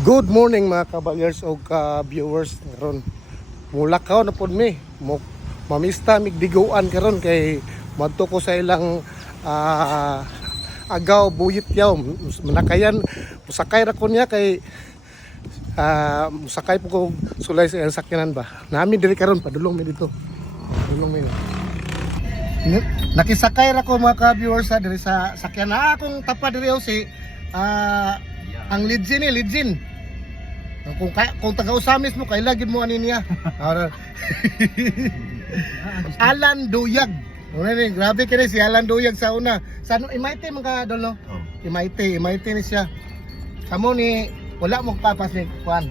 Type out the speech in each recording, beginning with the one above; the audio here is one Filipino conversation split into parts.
Good morning mga kabayers o ka-viewers karon. Mulakaw na pod mi. Mamista migdiguan karon kay madto ko sa ilang agaw buyit yaw. Manakayan musakay ra ko niya kay musakay po ko sulay sa iyang sakyanan ba. Nami diri karon padulong mi dito. Padulong mi. Nakisakay ra ko mga ka-viewers diri sa sakyanan. Akong tapa diri si ang Lidzin. Kung taga-Usamis mo, kailagin mo ani niya. Alan Duyag. Grabe ka si Alan Duyag sa una. Sa Imayte mga dolo. Imayte ni siya. Samo ni, wala mo papas ni Juan.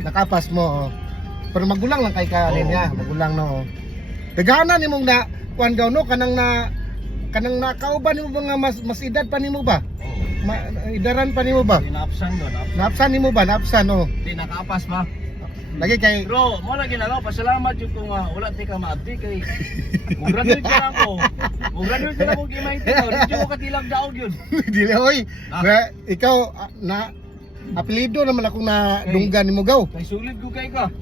Nakapas mo. Pero magulang lang kay ka niya. Magulang no. Dagana ni mong na, Juan gaw no, kanang nakauban mo mga mas edad pa nimo ba? Idaran pa nimo ba? Napsan do, Napsan nimo ba? Napsan oh. Di nakaapas ba? Lagi kay Bro, mo na ginalaw, pasalamat jud ko nga wala ti ka maabdi kay graduate ka lang ko. Graduate ka lang ko kimay ti ko, di ko katilag daog yun. dili oy. Ikaw na apelyido naman akong na dunggan nimo gaw. Kay sulit ko kay ka.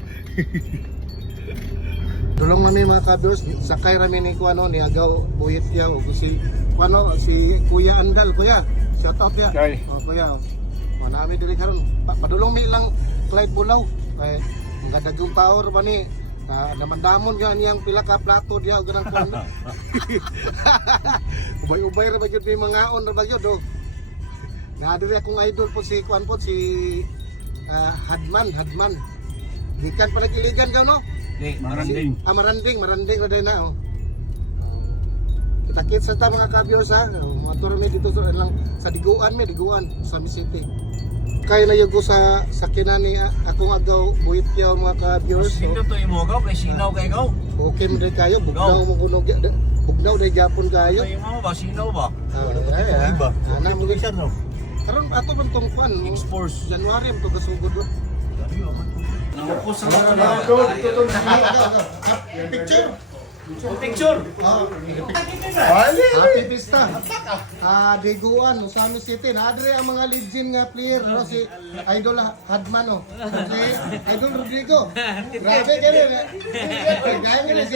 Tulong man ni mga kabiyos, sakay rami ni kuano ni agaw buyit yaw o si kuano si Kuya Andal, kuya. Shout out ya. Oh, kuya. Manami diri karon. Padulong mi lang Clyde Bulaw. Kay mga dagong taor ba ni namandamon nga niyang pila ka plato diya og ganang kuan. Ubay-ubay ra ba gyud mi mga on ra ba gyud oh. Naadiri akong idol po si kuan po si Hadman. Gikan pa nagiligan gaw no? Di, maranding. Maranding na din na oh. Kita-kits sa mga ka-viewers ha. Maturo mi dito sa Diguan sa City. Kaya na yugo sa sakinan ni akong agaw buhit yaw mga ka-viewers. Sino to imo gaw kay sinaw kay gaw? Okay mo din kayo, bugnaw mo kuno bugnaw day gapon kayo. Kay mo ba sinaw ba? Iba. Ana mo siya no. Karon ato man tong fan X-Force. January mo to gasugod do. Nangupos sa Picture. Picture. Happy Pista. Diguan, Usami City. Naadre ang mga legend nga player no si Idol Hadman oh. Si Idol Rodrigo. Grabe kaya. Gaya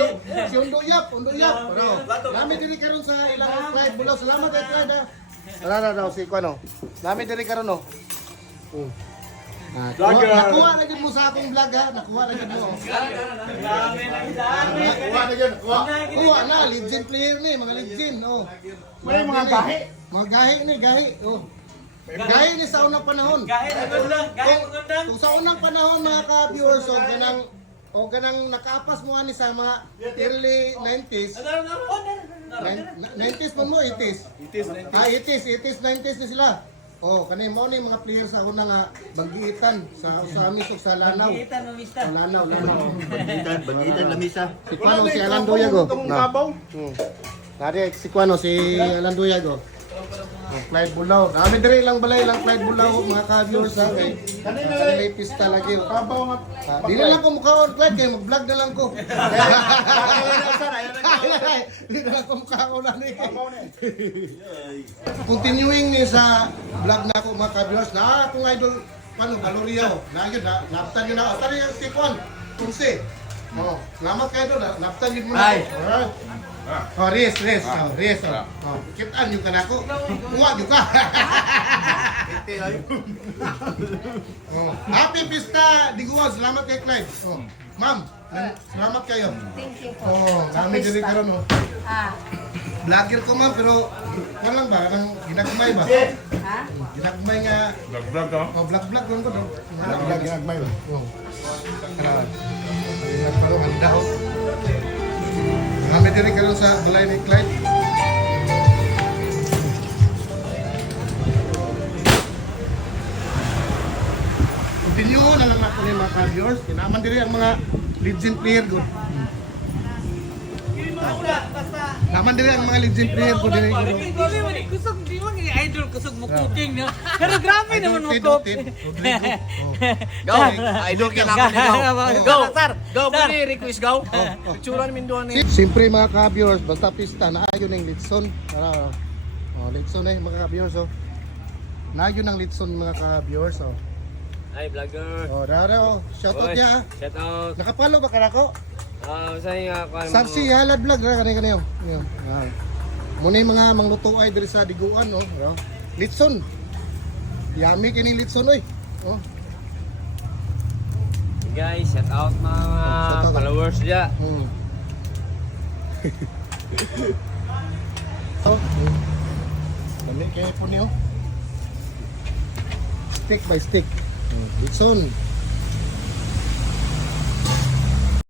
si Unduyap. Bro. Nami diri karon sa ilang Clyde Bulaw. Salamat kay Clyde. Wala si kuno. Nami diri karon oh. Nakuha na mo sa akong vlog ha. Nakuha na mo. Kuha na, legend player ni, mga legend. Oh. May mga gahi. Mga gahi. Oh. Gahi ni sa unang panahon. Kung sa unang panahon mga ka-viewers, ganang nakaapas mo ani sa mga early 90s. 90s mo 80s. 80s, 90s na sila. Oh, kanay mo ni mga players sa una nga Banggiitan sa Usamis ug sa Lanao. Sa Lanao. Bangitan lamisa. Si Kuano si Alan Duyag oh. Nari si Kuano si Alan Duyag oh. Clyde Bulaw. Nami diri lang balay lang Clyde Bulaw mga ka-viewers sa kay. Kanina may pista lagi. Kabaw nga. Dili lang ko mukhaon Clyde kay mag-vlog na lang ko. Dili na ko mukhaon na ni. Continuing ni sa vlog na ako mga ka-viewers na akong idol Pano Galoriao. Na gyud na naptan yun na. Tari si Kuan. Kunse. Oh, salamat kayo doon. Naptan yun mo na. Alright. Oh, race. Oh, kitaan yung kanako. Kuha yung ka. Oh, happy Pista Diguan. Salamat kay Clyde. Oh, ma'am, salamat kayo. Thank you po. Oh, kami diri karon oh. Vlogger ko ma'am pero lang ba nang ginagmay ba? Ha? Ginagmay nga Vlog ka. oh, vlog lang ko do. Ginagmay ba? Oh. Pero handa oh. Kami diri karon sa balay ni Clyde. Continue na lang ako ni mga ka-viewers. Kinaman diri ang mga legend player ko. Naman diri ang mga legend player ko diri. Kusog di mo ni idol kusog mo cooking no. Pero grabe naman mo cook. Go, idol kinako ni Go. Go, pwede request go. Picturean min doon ni. Siyempre mga ka-viewers, basta pista na ayon ng Litson. Litson mga ka-viewers oh. Na ayon ng Litson mga ka-viewers oh. Ay, vlogger. Oh, daro. Shout out Oy, ya. shout out. Nakapalo ba kanako? Sa nga kuan mo. Sarsi Halad Vlog ra kani yo. Muna yung mga mangluto ay diri sa Diguan no. Litson. Yummy kini litson oy. Oh. Guys, shout out mga Shout out. followers dia. Oh. Dami kay po niyo. Stick by stick. Litson.